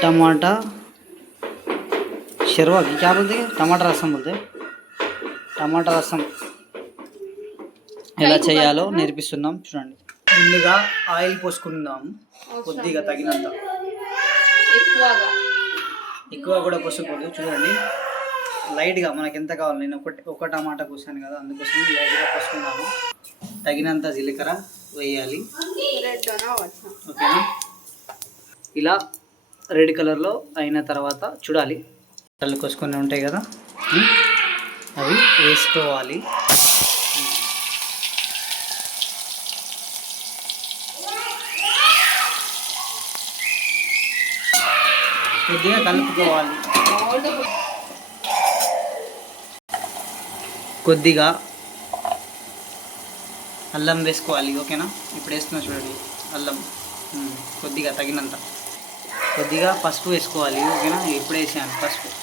टमाटा शेरवा की क्या बोलते हैं टमाटर రసం बोलते हैं టమాటా రసం ఎలా చేయాలో నేర్పిస్తున్నాం చూడండి ముందుగా ఆయిల్ పోసుకుందాం కొద్దిగా తగినంత ఎక్కువగా ఎక్కువ కూడా పోసుకోకూడదు చూడండి లైట్గా మనకి ఎంత కావాలి నేను ఒకటి ఒక టమాటా కోసాను కదా అందుకోసం లైట్గా పోసుకున్నాము తగినంత జీలకర్ర వేయాలి రెడ్ వచ్చా ఓకేనా ఇలా రెడ్ కలర్లో అయిన తర్వాత చూడాలి. కళ్ళు కోసుకొని ఉంటాయి కదా. అవి వేసుకోవాలి. కొద్దిగా కలుపుకోవాలి. కొద్దిగా అల్లం వేసుకోవాలి ఓకేనా? ఇప్పుడు వేస్తున్నా చూడండి అల్లం. కొద్దిగా తగినంత. కొద్దిగా పసుపు వేసుకోవాలి ఓకేనా? ఇప్పుడు వేసాను పసుపు.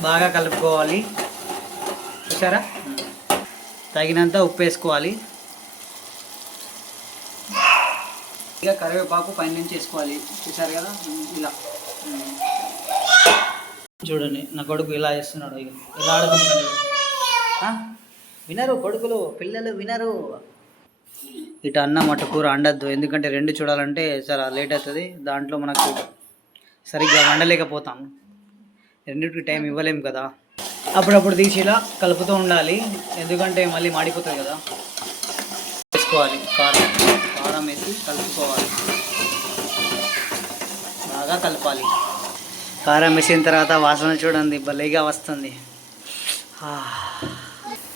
బాగా కలుపుకోవాలి. చూసారా? తగినంత ఉప్పు వేసుకోవాలి. ఇక కరివేపాకు పైన నుంచి వేసుకోవాలి. చూసారు కదా? ఇలా. చూడండి నా కొడుకు ఇలా చేస్తున్నాడు. ఇక. ఇలా ఆడుకుంటున్నాడు. ఆ? వినరు కొడుకులు పిల్లలు వినరు. ఇటు అన్నం అటు కూర వండద్దు ఎందుకంటే రెండు చూడాలంటే చాలా లేట్ అవుతుంది. దాంట్లో మనకు సరిగ్గా వండలేకపోతాం. రెండింటికి టైం ఇవ్వలేం కదా. అప్పుడప్పుడు తీసి ఇలా కలుపుతూ ఉండాలి. ఎందుకంటే మళ్ళీ మాడిపోతుంది కదా. వేసుకోవాలి. కారం. కారం వేసి కలుపుకోవాలి. బాగా కలపాలి. కారం వేసిన తర్వాత వాసన చూడండి. భలేగా వస్తుంది.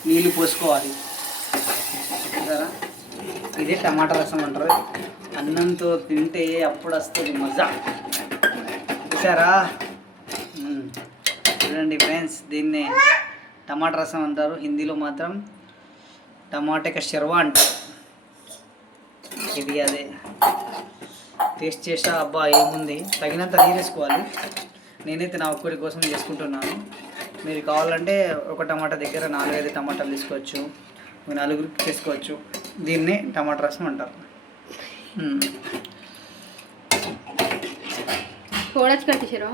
నీళ్ళు పోసుకోవాలి. ఇదే టమాటా రసం అంటారు. అన్నంతో తింటే అప్పుడు వస్తుంది మజా. చూసారా చూడండి ఫ్రెండ్స్ దీన్ని టమాటా రసం అంటారు. హిందీలో మాత్రం టమాటా శర్వా అంటారు. ఇది అదే. టేస్ట్ చేసా అబ్బా ఏముంది? తగినంత నీరు వేసుకోవాలి. నేనైతే నా ఒక్కడి కోసం చేసుకుంటున్నాను. మీరు కావాలంటే ఒక టమాటా దగ్గర నాలుగైదు టమాటాలు తీసుకోవచ్చు. నలుగురికి తీసుకోవచ్చు దీన్ని టమాటా రసం అంటారు. చూడొచ్చు కట్టేసారు